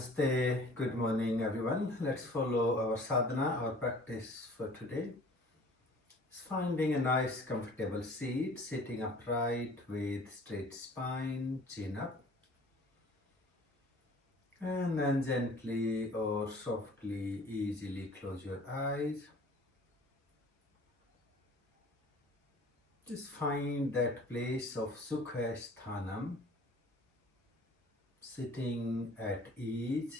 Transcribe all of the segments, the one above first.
Namaste, good morning everyone. Let's follow our sadhana, our practice for today. It's finding a nice comfortable seat, sitting upright with straight spine, chin up. And then gently or softly, easily close your eyes. Just find that place of Sukha Sthanam, sitting at ease.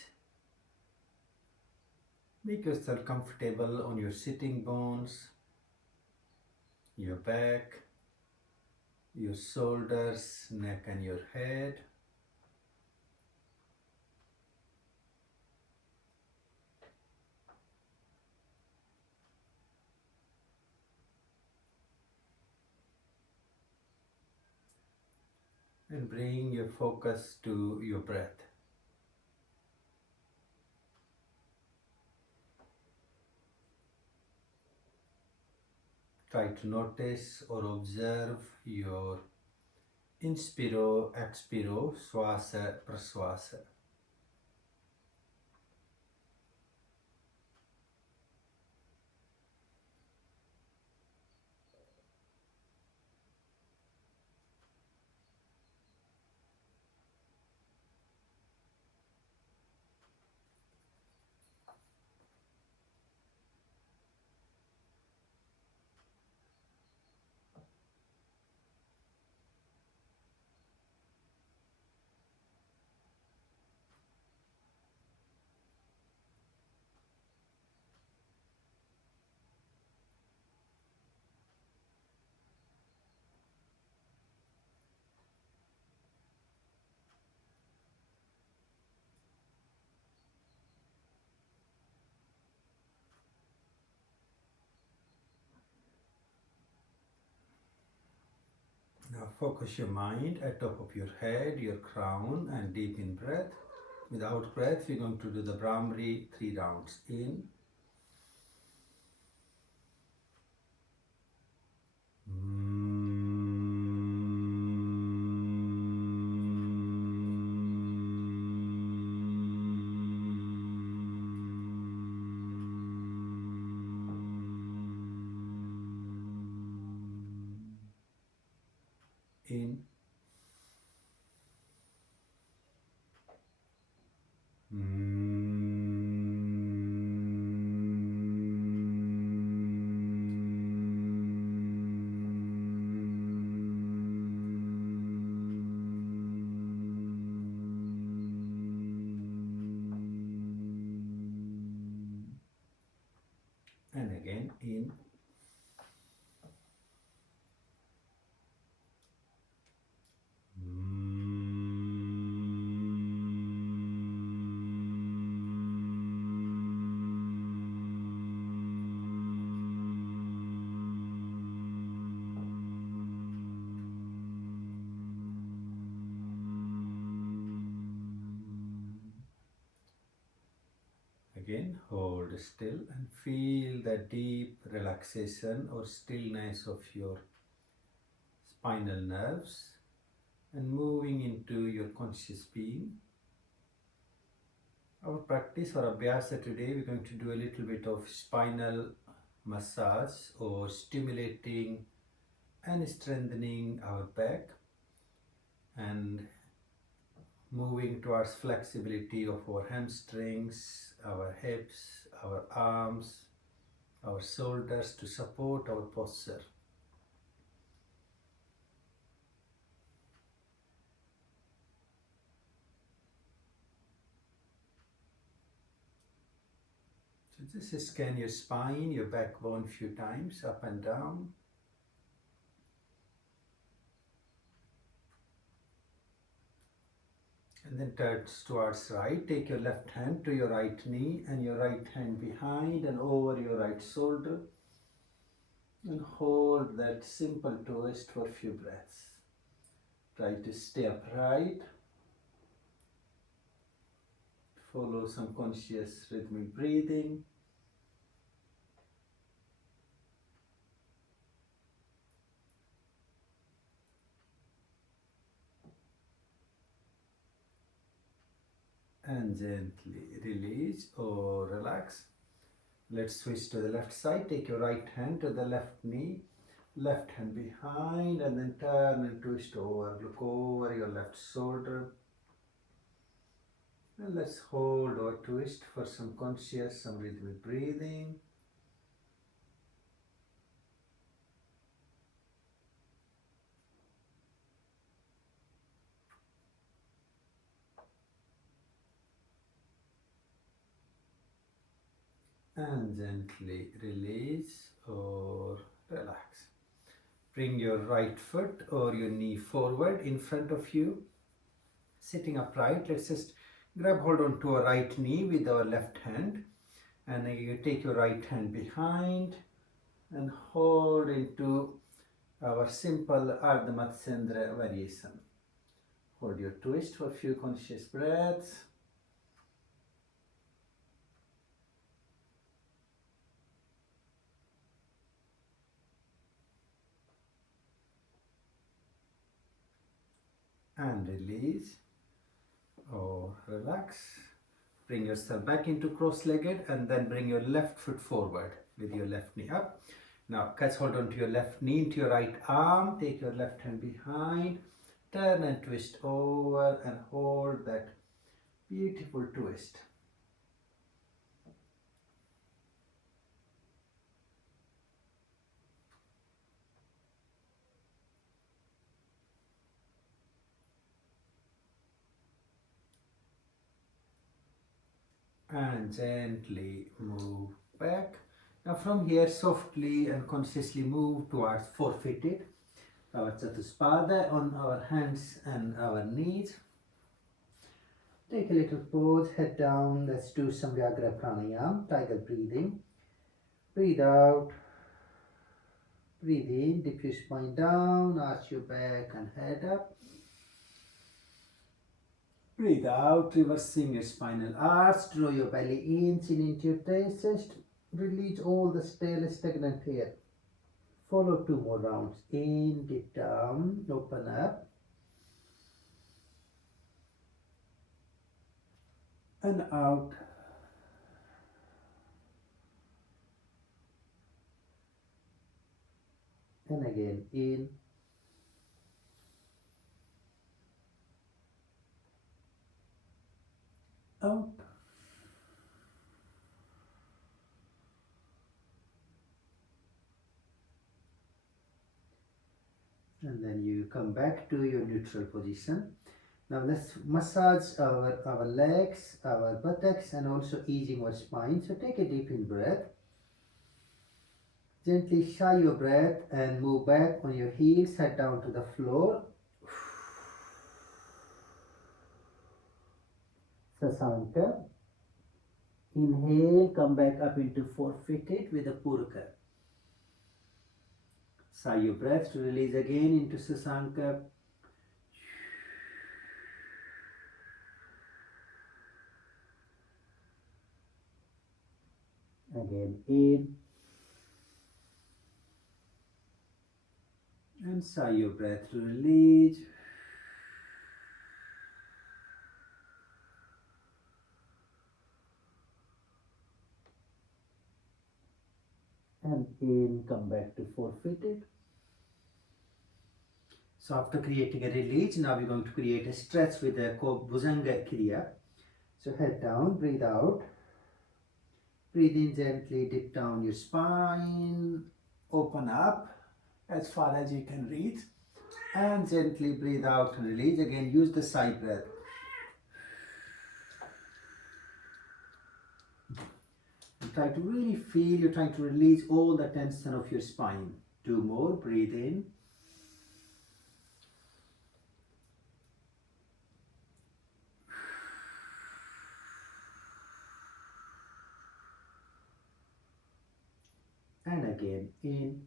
Make yourself comfortable on your sitting bones, your back, your shoulders, neck and your head. And bring your focus to your breath. Try to notice or observe your inspiro, expiro, swasa, praswasa. Now focus your mind at top of your head, your crown, and deep in breath. With out breath, we're going to do the Bramari 3 rounds. In. In. And again in. Again, hold still and feel the deep relaxation or stillness of your spinal nerves and moving into your conscious being. Our practice or abhyasa today, we're going to do a little bit of spinal massage or stimulating and strengthening our back and moving towards flexibility of our hamstrings, our hips, our arms, our shoulders to support our posture. So just scan your spine, your backbone a few times, up and down. And then turn towards right. Take your left hand to your right knee and your right hand behind and over your right shoulder. And hold that simple twist for a few breaths. Try to stay upright. Follow some conscious rhythmic breathing. and gently release or relax. Let's switch to the left side. Take your right hand to the left knee, left hand behind, and then turn and twist over. Look over your left shoulder. And let's hold or twist for some conscious, some rhythmic breathing. And gently release or relax. Bring your right foot or your knee forward in front of you. Sitting upright, let's just grab hold onto our right knee with our left hand. And then you take your right hand behind and hold into our simple Ardha Matsyendraya variation. Hold your twist for a few conscious breaths. And release or relax. Bring yourself back into cross-legged and then bring your left foot forward with your left knee up. Now catch hold onto your left knee into your right arm. Take your left hand behind. Turn and twist over and hold that beautiful twist. And gently move back. Now from here, softly and consciously move towards four-footed, our chatuspada on our hands and our knees. Take a little pause, head down. Let's do some pranayama, tiger breathing. Breathe out, breathe in, dip your spine down, arch your back and head up. Breathe out, reversing your spinal arch, draw your belly in, chin into your chest, release all the stale stagnant air. Follow two more rounds. In, dip down, open up. And out. And again, in. Out. And then you come back to your neutral position. Now let's massage our legs, our buttocks, and also easing our spine. So take a deep in breath. Gently sigh your breath and move back on your heels, head down to the floor. Sasanka. Inhale, come back up into four-footed with a purka. Sigh your breath to release again into Sasanka. Again in. And sigh your breath to release. And in, come back to four-footed. So after creating a release, now we're going to create a stretch with a Bhujanga kriya. So head down, breathe out. Breathe in gently, dip down your spine, open up as far as you can reach. And gently breathe out and release. Again, use the sigh breath. You try to really feel, you're trying to release all the tension of your spine. Two more, breathe in. And again, in.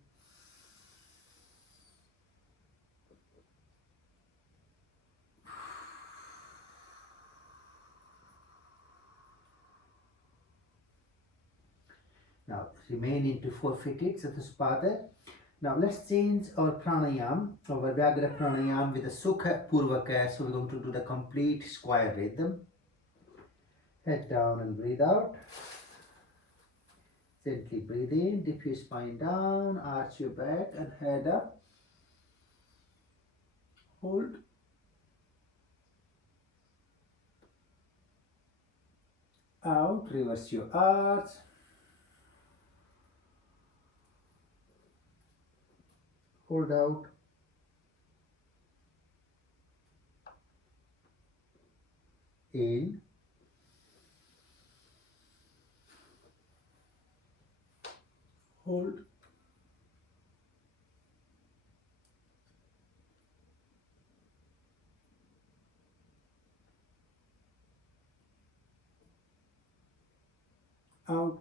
Now remain into four-footed, chatuspada. Now let's change our pranayama, our Vagrasana pranayama with a Sukha Purvaka. So we're going to do the complete square rhythm. Head down and breathe out. Gently breathe in, dip your spine down, arch your back and head up. Hold. Out, reverse your arch. Hold out. In. Hold. Out.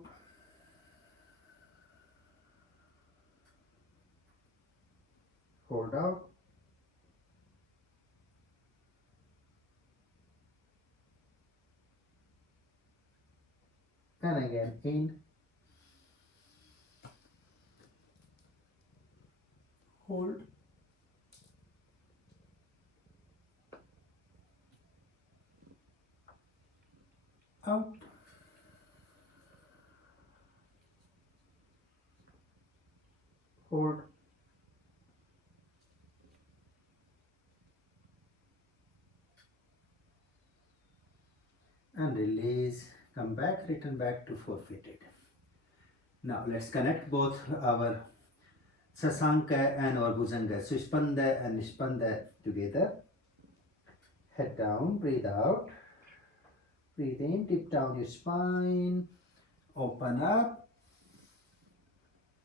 Hold out. And again in. Hold. Out. Hold. And release. Come back, return back to four-footed. Now let's connect both our Sasanka and our Bhujanga. So Spanda and Nispanda together. Head down, breathe out. Breathe in, tip down your spine. Open up.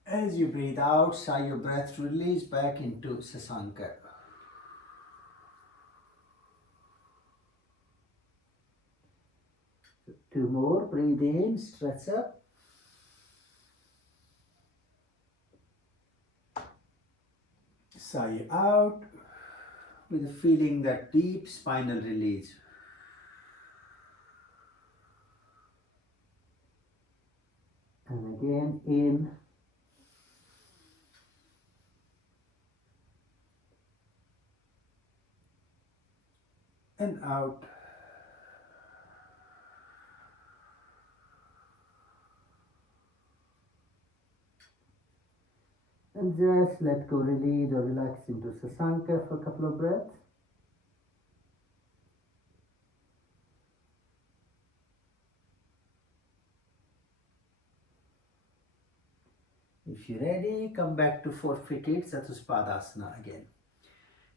As you breathe out, sigh your breath, release back into Sasanka. Two more, breathe in, stretch up. Sigh out with a feeling that deep spinal release. And again in. And out. And just let go, release or relax into Sasanka for a couple of breaths. If you're ready, come back to four-footed chatuspadasana again.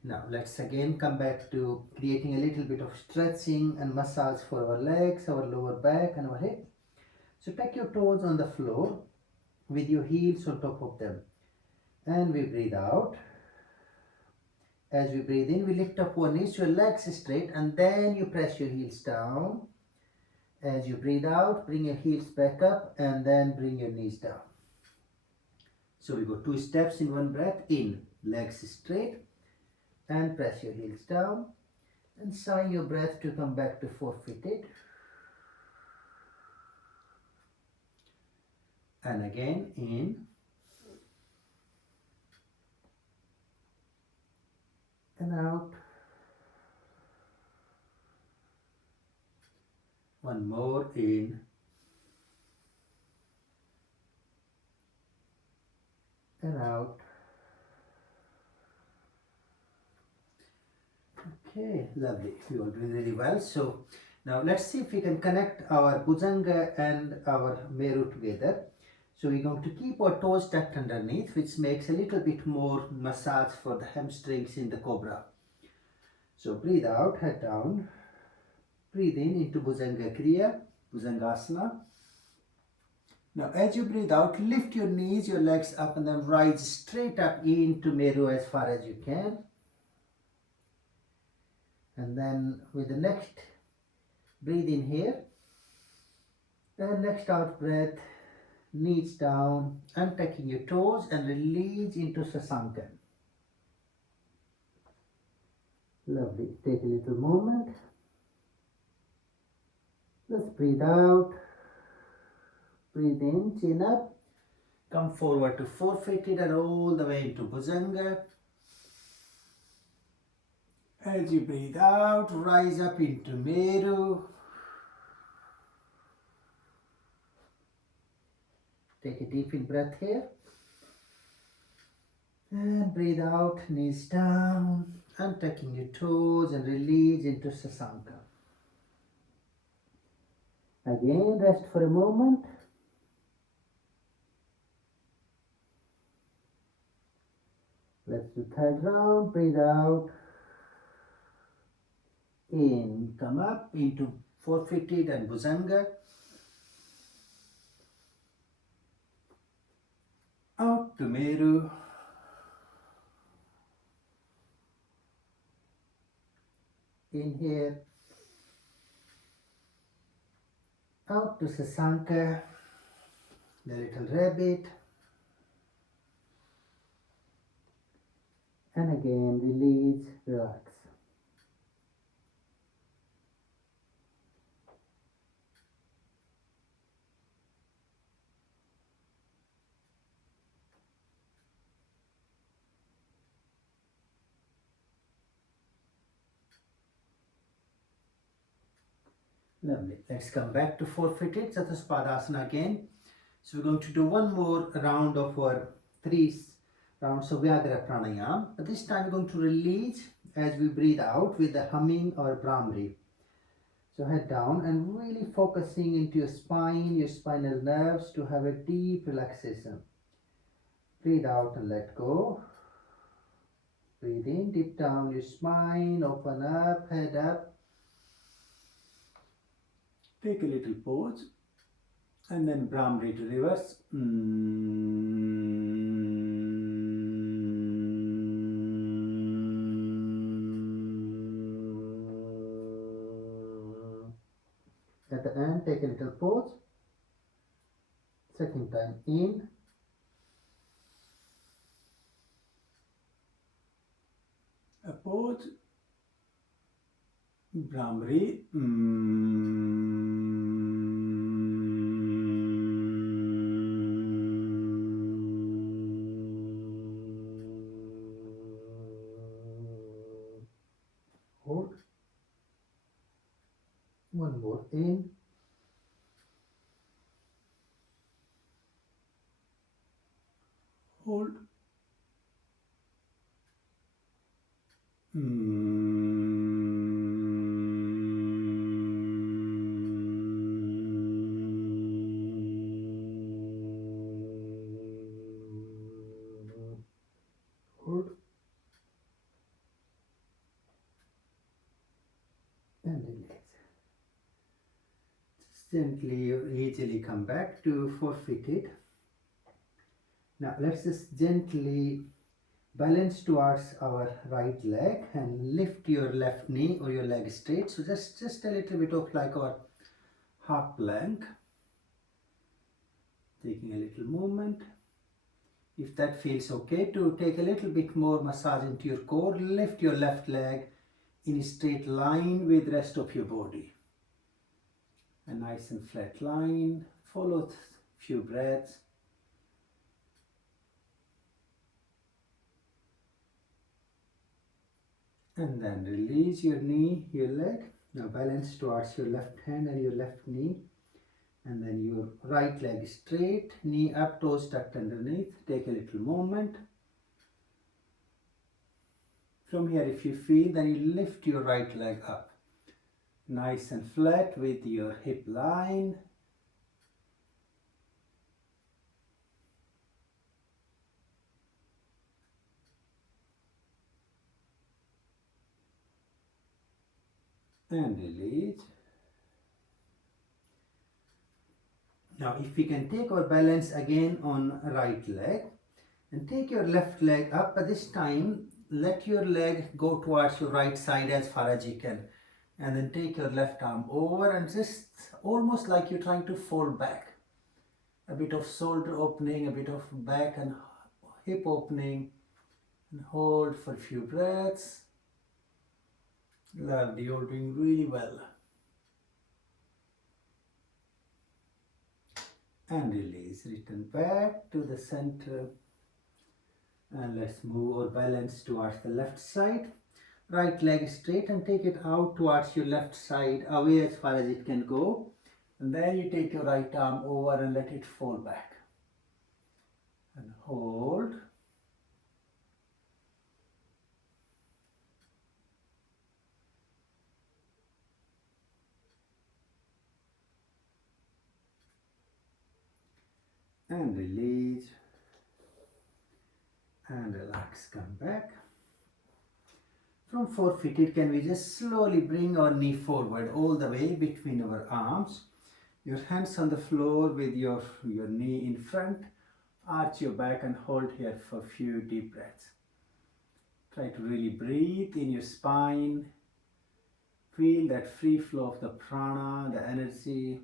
Now let's again come back to creating a little bit of stretching and massage for our legs, our lower back and our hip. So take your toes on the floor with your heels on top of them. And we breathe out. As we breathe in, we lift up one knee, so your legs straight, and then you press your heels down. As you breathe out, bring your heels back up and then bring your knees down. So we go two steps in one breath. In, legs straight, and press your heels down. And sigh your breath to come back to four-footed. And again, in. And out. One more, in. And out. Okay, lovely. You are doing really well. So now let's see if we can connect our Bhujanga and our Meru together. So we're going to keep our toes tucked underneath, which makes a little bit more massage for the hamstrings in the cobra. So breathe out, head down. Breathe in into Bhujanga Kriya, Bhujangasana. Now as you breathe out, lift your knees, your legs up and then rise straight up into Meru as far as you can. And then with the next breathe in here. And next out breath, knees down and taking your toes and release into Sasanka. Lovely. Take a little moment. Let's breathe out. Breathe in, chin up. Come forward to four-footed and all the way into Bhujanga. As you breathe out, rise up into Meru. Take a deep in breath here. And breathe out, knees down, and tucking your toes and release into Sasanka. Again, rest for a moment. Let's do third round. Breathe out. In, come up into four-footed and Bhujanga. Out to Meru. In here. Out to Sasanka. The little rabbit. And again, release, relax. Lovely. Let's come back to four-footed chatuspada again. So we're going to do one more round of our three rounds of Vyagra pranayama. But this time we're going to release as we breathe out with the humming or Bramari. So head down and really focusing into your spine, your spinal nerves to have a deep relaxation. Breathe out and let go. Breathe in, deep down your spine, open up, head up. Take a little pause and then Bramari to reverse. At the end, take a little pause. Second time in. A pause. Bramari. Hold. One more in. Hold. Hold. And release. Just gently or easily come back to four-footed. Now let's just gently balance towards our right leg and lift your left knee or your leg straight. So just a little bit of like our half plank. Taking a little movement. If that feels okay, to take a little bit more massage into your core, lift your left leg in a straight line with the rest of your body. A nice and flat line. Follow a few breaths. And then release your knee, your leg. Now balance towards your left hand and your left knee. And then your right leg straight, knee up, toes tucked underneath. Take a little movement. From here, if you feel, then you lift your right leg up. Nice and flat with your hip line. And release. Now if we can take our balance again on right leg and take your left leg up, but this time let your leg go towards your right side as far as you can, and then take your left arm over and just almost like you're trying to fall back. A bit of shoulder opening, a bit of back and hip opening, and hold for a few breaths. Lovely, you're doing really well. And release, return back to the center, and let's move our balance towards the left side. Right leg straight and take it out towards your left side, away as far as it can go, and then you take your right arm over and let it fall back. and hold. And release and relax, come back. From forefooted, can we just slowly bring our knee forward all the way between our arms. Your hands on the floor with your knee in front. Arch your back and hold here for a few deep breaths. Try to really breathe in your spine. Feel that free flow of the prana, the energy.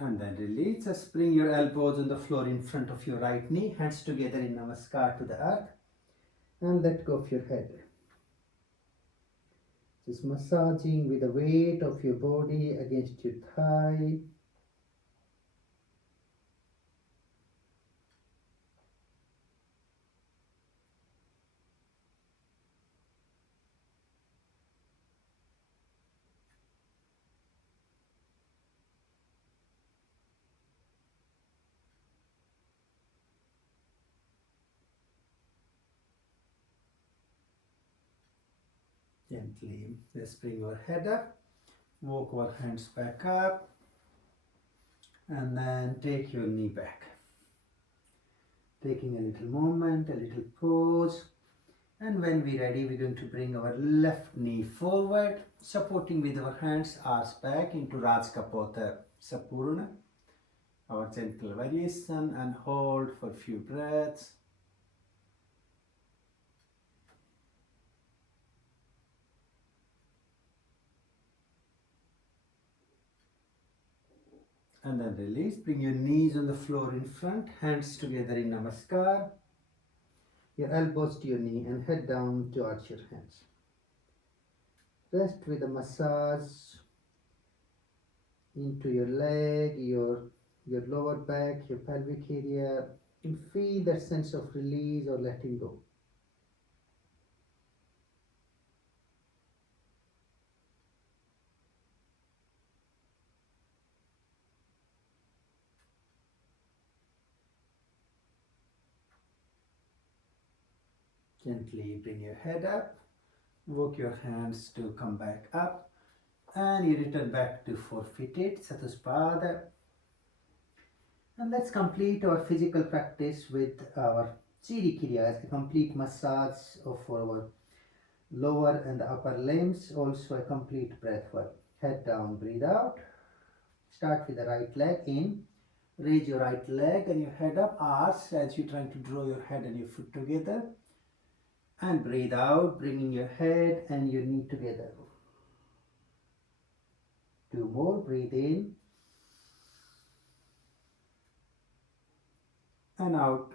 And then release. Just bring your elbows on the floor in front of your right knee. Hands together in namaskar to the earth. And let go of your head. Just massaging with the weight of your body against your thigh. Gently, just bring your head up, walk our hands back up, and then take your knee back. Taking a little moment, a little pause, and when we're ready, we're going to bring our left knee forward, supporting with our hands, arms back into Rajkapota Sapurna, our gentle variation, and hold for a few breaths. And then release. Bring your knees on the floor in front, hands together in namaskar. Your elbows to your knee and head down to arch your hands. Rest with a massage into your leg, your lower back, your pelvic area, and feel that sense of release or letting go. Gently bring your head up, walk your hands to come back up, and you return back to forfeited chatuspada. And let's complete our physical practice with our chiri kriyas, a complete massage of our lower and upper limbs, also a complete breath work. Head down, breathe out. Start with the right leg in. Raise your right leg and your head up, arch as you're trying to draw your head and your foot together. And breathe out, bringing your head and your knee together. Two more, breathe in. And out.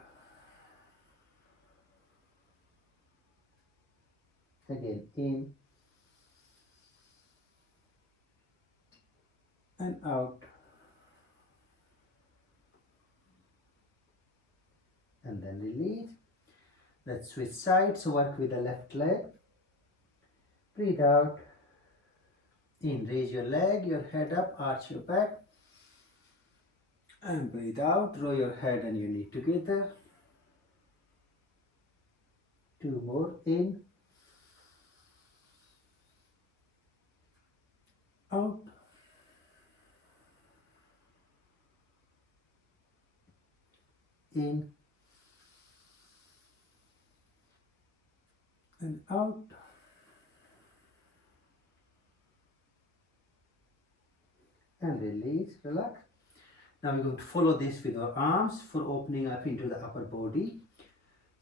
Again, in. And out. And then release. Let's switch sides, work with the left leg. Breathe out. In, raise your leg, your head up, arch your back. And breathe out, draw your head and your knee together. Two more, in. Out. In. And out. And release, relax. Now we're going to follow this with our arms for opening up into the upper body.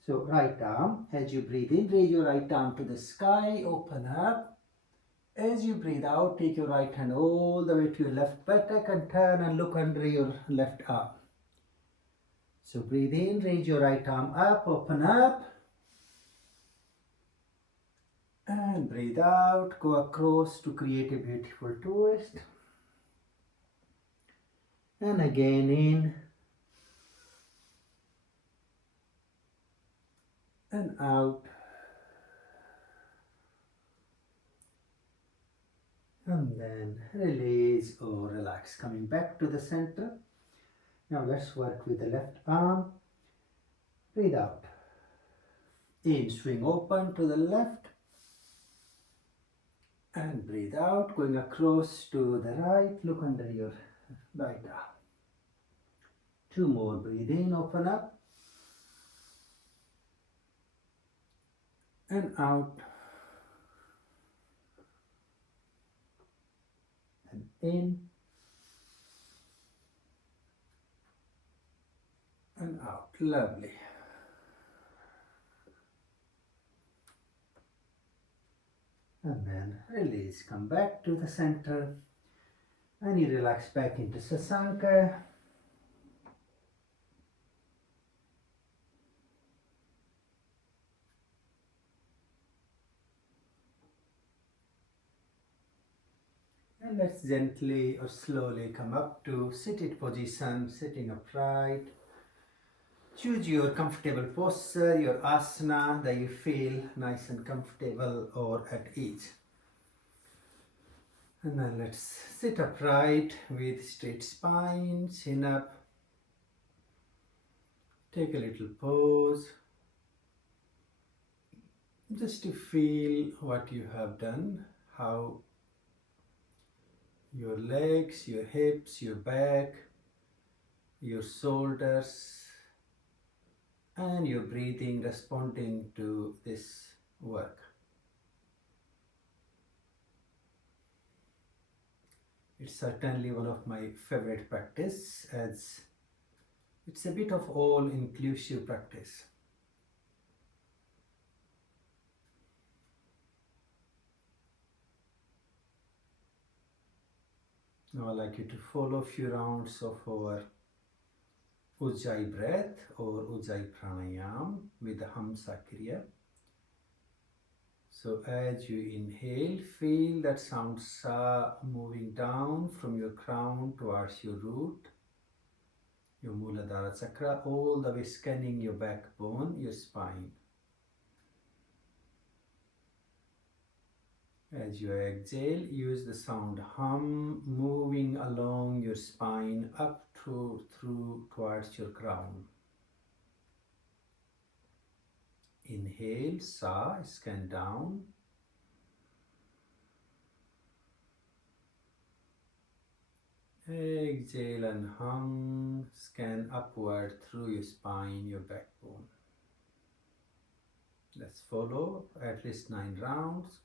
So right arm, as you breathe in, raise your right arm to the sky, open up. As you breathe out, take your right hand all the way to your left buttock and turn and look under your left arm. So breathe in, raise your right arm up, open up. And breathe out, go across to create a beautiful twist. And again in. And out. And then release or relax. Coming back to the center. Now let's work with the left arm. Breathe out. In, swing open to the left. And breathe out, going across to the right. Look under your right arm. Two more. Breathe in, open up. And out. And in. And out. Lovely. And then release. Come back to the center. And you relax back into Sasanka. And let's gently or slowly come up to seated position, sitting upright. Choose your comfortable posture, your asana that you feel nice and comfortable or at ease. And then let's sit upright with straight spine, chin up. Take a little pause. Just to feel what you have done, how your legs, your hips, your back, your shoulders, and your breathing responding to this work. It's certainly one of my favorite practice, as it's a bit of all-inclusive practice. Now I'd like you to follow a few rounds of our Ujjayi breath or Ujjayi pranayama with the Hamsa kriya. So as you inhale, feel that sound sa moving down from your crown towards your root, your Muladhara chakra, all the way scanning your backbone, your spine. As you exhale, use the sound hum moving along your spine up through towards your crown. Inhale, sa, scan down. Exhale and hum, scan upward through your spine, your backbone. Let's follow at least 9 rounds.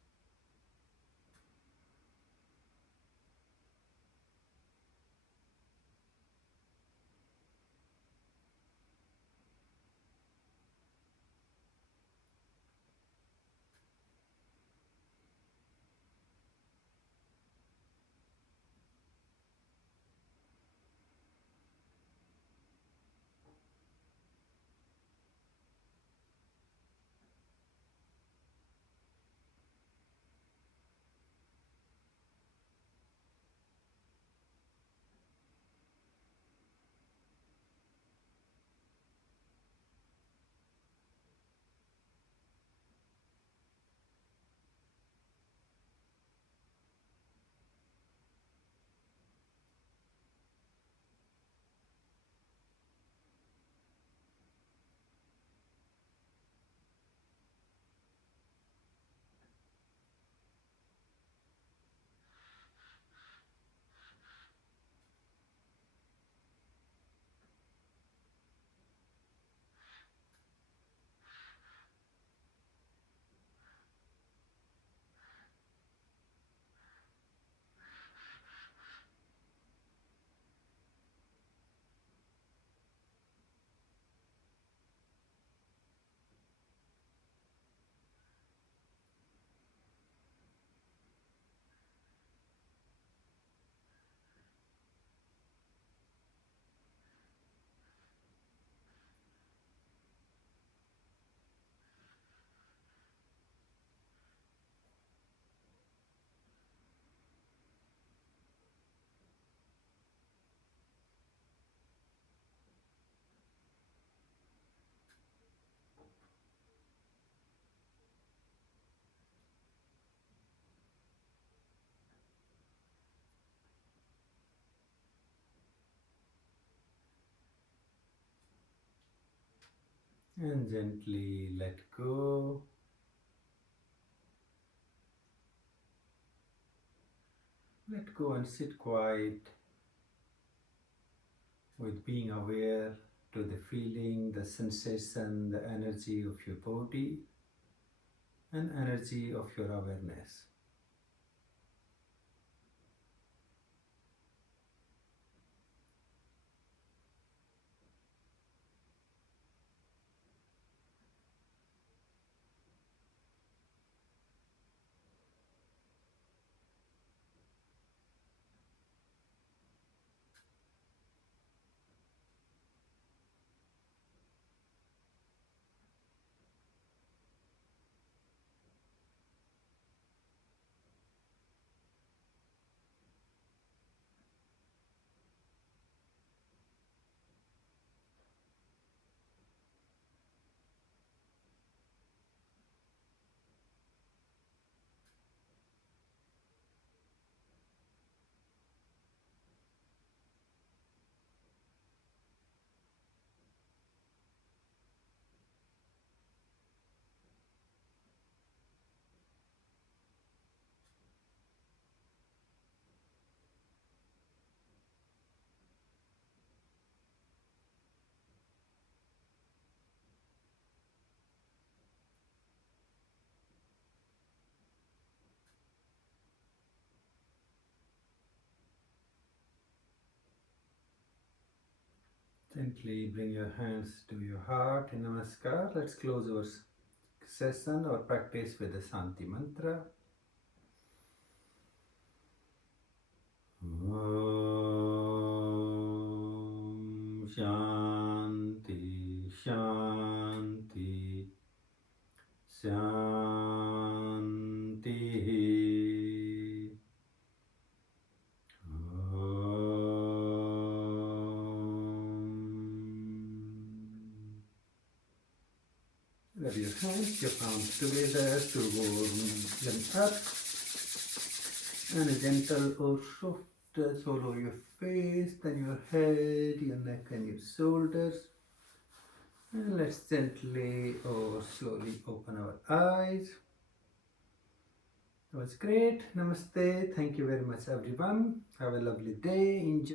and gently let go. Let go and sit quiet with being aware to the feeling, the sensation, the energy of your body and energy of your awareness. Gently bring your hands to your heart in Namaskar. Let's close our session or practice with the Shanti mantra. Om Shanti Shanti Shanti. Rub your hands, your palms together to warm them up, and a gentle or soft all over your face, then your head, your neck and your shoulders. And let's gently or slowly open our eyes. That was great. Namaste. Thank you very much everyone. Have a lovely day. Enjoy.